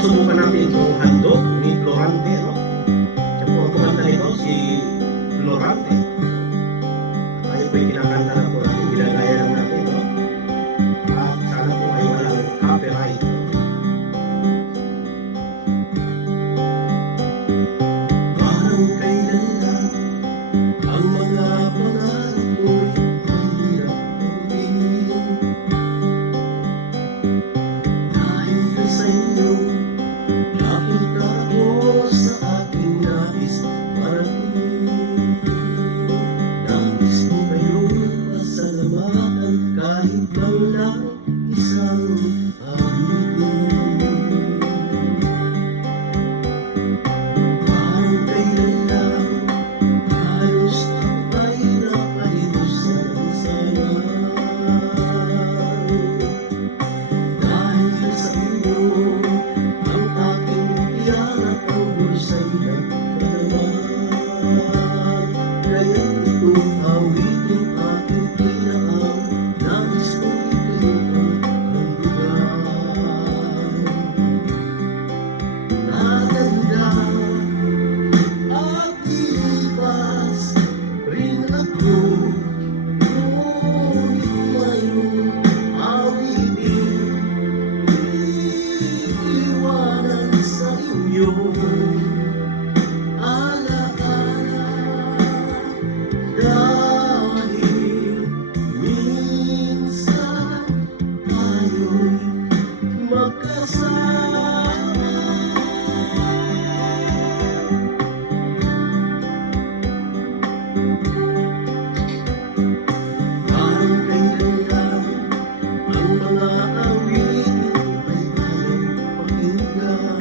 masubukan natin itong handog ni Florante, no? Siya po ang kumanta nito, si Florante. At tayo po yung kinakanta na po natin, ginagaya lang natin, no? At sana po ay walang copyright. Parang kailan lang ang mga pangarap ko'y mahirap ulitin. Dahil sa inyo, napunta ako sa aking nais marating. Nais ko kayong pasalamatan kahit man lang isang awitin. Parang kailan lang halos ako ay napalimusan sana. Dahil sa inyo, ang aking tiyan at ang bulsa'y nagkalaman. Kaya't itong awiting aking tinaang, nais kong ikayong handog. Tatanda at lilipas rin ako, ngunit mayroong awiting iiwanan sa inyo. Alaala, dahil minsan tayo'y magkasama. Parang kailan lang ang mga awitin ay ayaw pakinggan.